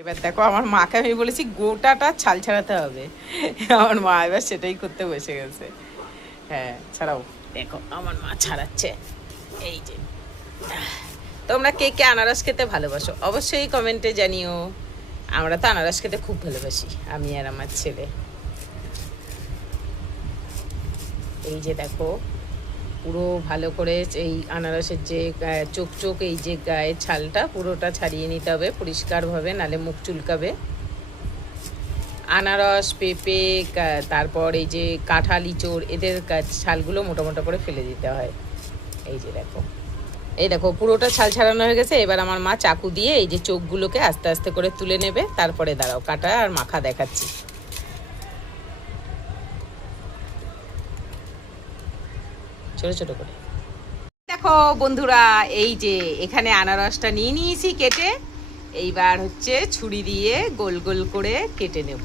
এবার দেখো আমার মাকে আমি বলেছি গোটাটা ছাল ছাড়াতে হবে, আমার মা এবার সেটাই করতে বসে গেছে। হ্যাঁ ছাড়াও, দেখো আমার মা ছাড়াচ্ছে। এই যে, তোমরা কে কে আনারস খেতে ভালোবাসো অবশ্যই কমেন্টে জানিও। আমরা তো আনারস খেতে খুব ভালোবাসি, আমি আর আমার ছেলে। এই যে দেখো, পুরো ভালো করে এই আনারসের যে চোখ চোখ এই যে গায়ের ছালটা পুরোটা ছাড়িয়ে নিতে হবে পরিষ্কারভাবে, নালে মুখ চুলকাবে। আনারস, পেঁপে, তারপর এই যে কাঁঠাল, ইঁচড়, এদের ছালগুলো মোটা মোটা করে ফেলে দিতে হয়। এই যে দেখো, এই দেখো পুরোটা ছাল ছাড়ানো হয়ে গেছে। এবার আমার মা চাকু দিয়ে এই যে চোখগুলোকে আস্তে আস্তে করে তুলে নেবে, তারপরে দাঁড়াও কাটা আর মাখা দেখাচ্ছি। ছোট ছোট করে দেখো বন্ধুরা, এই যে এখানে আনারসটা নিয়ে নিয়েছি কেটে, এইবার হচ্ছে ছুরি দিয়ে গোল গোল করে কেটে নেব।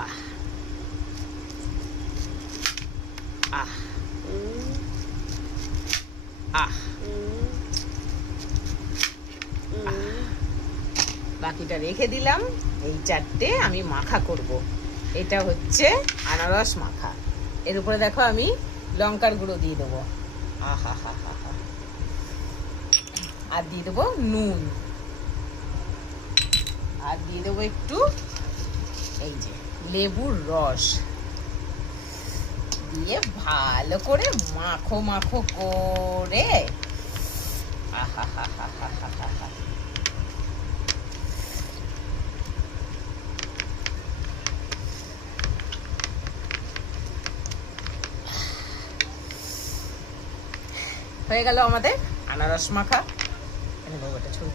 আহ আহ আহ বাকিটা রেখে দিলাম। এই চারটে আমি মাখা করব। এটা হচ্ছে আনারস মাখা। এর উপরে দেখো আমি লঙ্কার গুঁড়ো দিয়ে দেবো, আহা হা হা হা, আর দিয়ে দেবো নুন, আর দিয়ে দেবো একটু এই যে লেবুর রস দিয়ে ভালো করে মাখো মাখো করে, আহা হা হা হা হা হা হা। হয়ে গেল আমাদের আনারস মাখা।